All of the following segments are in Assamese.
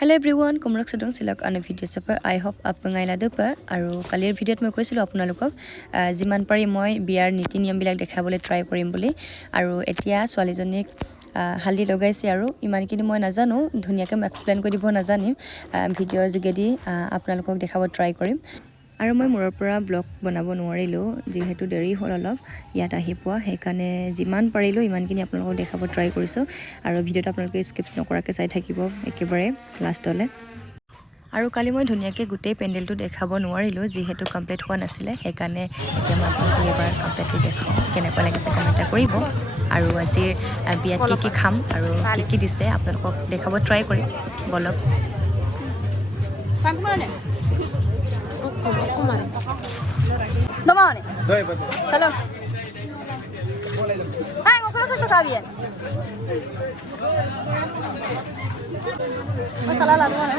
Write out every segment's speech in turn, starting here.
Hello everyone, kumrok sedang silak ana video sapa. I hope apangai la depa aru kalir video moi koisilo apnalokok jiman pari moi biar niti niyam bilak dekhabole try korim boli aru etia swalijonik haldi logaise aru iman kini moi najanu dhuniake moi explain kori dibo najanim video jugedi apnalokok dekhabo try korim আৰু মই মোৰৰ পৰা ব্লগ বনাব নোৱাৰিলো যেহেতু দেৰি হ'ল অলপ ইয়াত আহি পোৱা হেকানে জিমান পাৰিলো ইমানখিনি আপোনালোকক দেখাব ট্ৰাই কৰিছো আৰু ভিডিওটো আপোনালোকে স্কিপ নকৰাকৈ চাই থাকিব একেবাৰে লাষ্টলে আৰু কালি মই ধুনিয়াকৈ গোটেই পেন্ডেলটো দেখাব নোৱাৰিলো যেহেতু কমপ্লিট হোৱা নাছিলে হেকানে এতিয়া মই আপোনালোকক এবাৰ কমপ্লিটলি দেখাও কেনেকুৱা লাগিছে কমেন্ট কৰিব আৰু আজিৰ বিয়াত কি খাম আৰু কি দিছে আপোনালোকক দেখাব ট্ৰাই কৰিম বলক Toma, One. Salud. Ay, ¿cómo no se está bien? Vamos a la larga, ¿no?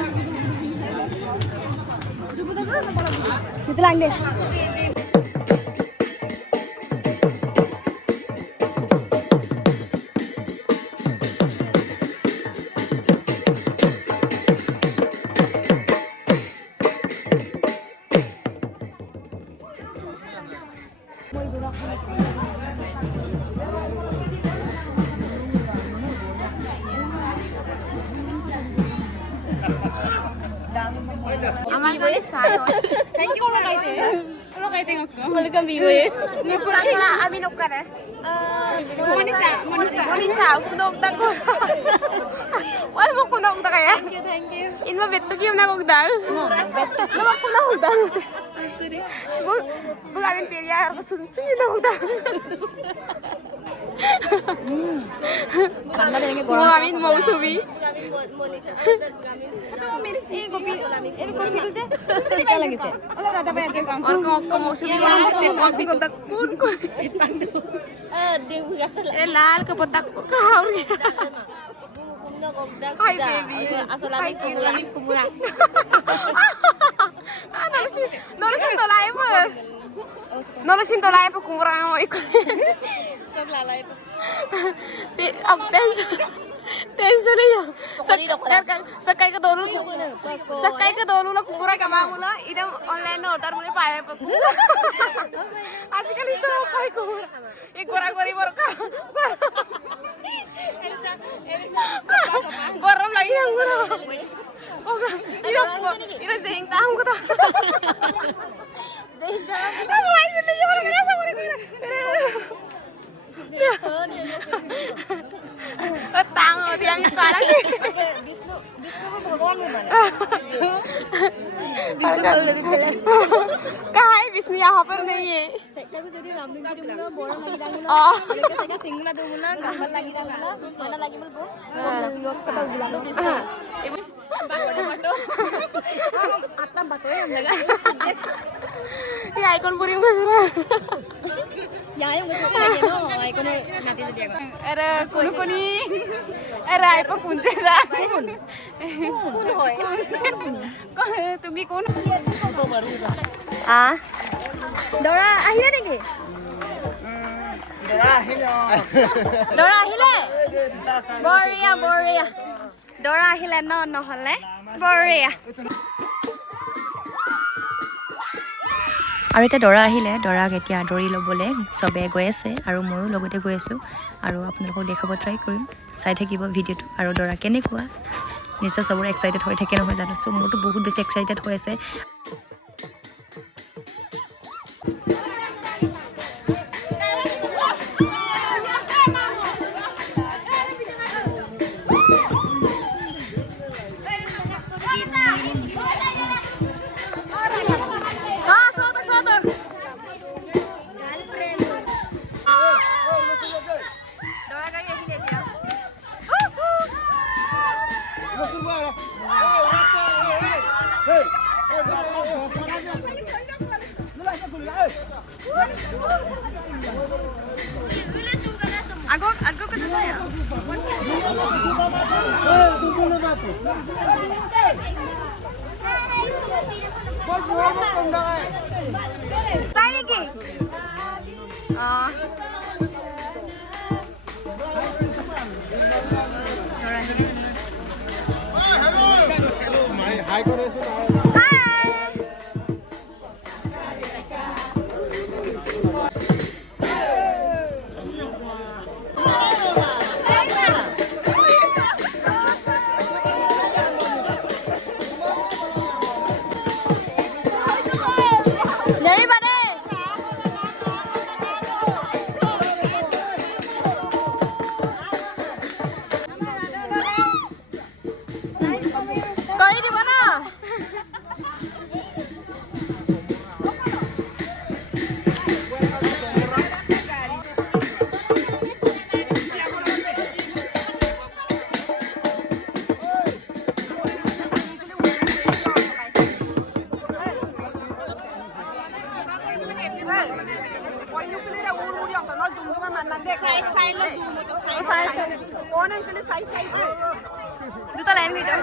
Kita lang deh. Aman ko yung sayo. Thank you for kaiting. Ano kaiting ako? Welcome bibo eh. Pula aminok ka na. Monisa. Kunok na ko. Wala mo kunok na kaya? Thank you. Inmo beto kiyom na kong dal. Namak ko na kong dal. Bulamin pilya ako sunsun na kong dal. Bulamin mausubi. Merci kopi. Ini kopi tu je. Kita lagi je. Allah rata bayar ke kau. Orang kau mau subi orang sih kau tak pun kau. Dia bukan lal ke potak kau. Hai baby. Assalamualaikum warahmatullahi wabarakatuh. Nolasin tolai apa? Nolasin tolai apa kurang mau ikut. Sok lalai apa? Update. Tension ya. Sakai ke dulu lah kubura kama mula. Idam online order mulai pakai apa? Asikali so pakai kubura. Ini gora-gori borka. Goram lagi yang gora. Ini zeng tahu kita. Aku aja nih orang biasa boleh gua. Tango dia ambil sekarang nih. Bisnu भगवान में माने Bisnu बोल रही पहले कहाँ है Bisnu यहाँ पर नहीं है सेक्टर को jadi rambing jadi mula bola lagi dah mula mereka saya singla tu mula gambar lagi dah mula mana lagi mula bu ngok kata bilang tu Bisnu ibu batu atam batu ya enggak ya icon purim ke sudah ya yang gue suka lagi no icon nanti tu jaga era kuni era apa kunci dah kun hoy তুমি কোন দৰা আহিলে নেকি দৰা আহিলে বঢ়িয়া দৰা আহিলে নহলে বঢ়িয়া আৰু এটা দৰা আহিলে দৰাক এতিয়া আদৰি ল'বলৈ সবে গৈ আছে আৰু ময়ো লগতে গৈ আছো আৰু আপোনালোকক দেখাব ট্ৰাই কৰিম চাই থাকিব ভিডিঅ'টো আৰু দৰা কেনেকুৱা নিশ্চয় সবৰে এক্সাইটেড হৈ থাকে নহয় জানো সো মোৰতো বহুত বেছি এক্সাইটেড হৈ আছে Aku ke saya. Tanya lagi. দুটা লাইন ভিডিও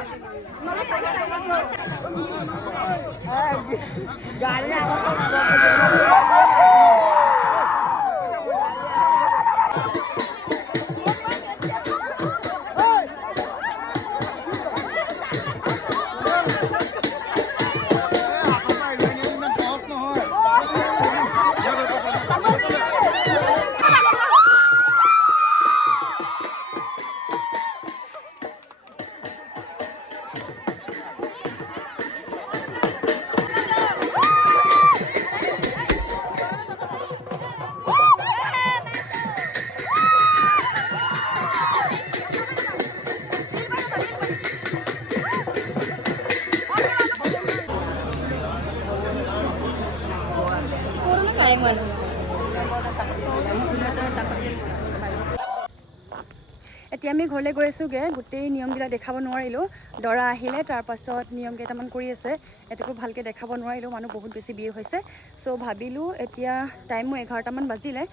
এতিয়া আমি ঘৰলৈ গৈ আছোঁগৈ গোটেই নিয়মবিলাক দেখাব নোৱাৰিলোঁ দৰা আহিলে তাৰপাছত নিয়ম কেইটামান কৰি আছে এইটোকো ভালকৈ দেখাব নোৱাৰিলোঁ মানুহ বহুত বেছি ভিৰ হৈছে চ' ভাবিলোঁ এতিয়া টাইমো 11টামান বাজিলে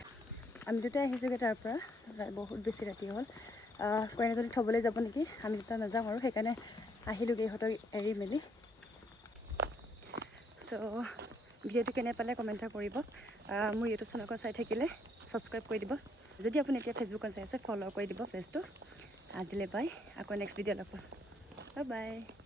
আমি দুটাই আহিছোঁগৈ তাৰ পৰা বহুত বেছি ৰাতি হ'ল কইনাজনী থ'বলৈ যাব নেকি আমি দুটা নাযাওঁ আৰু সেইকাৰণে আহিলোঁগৈ ইহঁতক এৰি মেলি চ' ভিডিঅ'টো কেনে পালে কমেণ্ট কৰিব মোৰ ইউটিউব চেনেলখন চাই থাকিলে ছাবস্ক্ৰাইব কৰি দিব যদি আপুনি এতিয়া ফেচবুকত চাই আছে ফ'ল' কৰি দিব পেজটো আজিলৈ বাই আকৌ নেক্সট ভিডিঅ' লগ পাম বাই বাই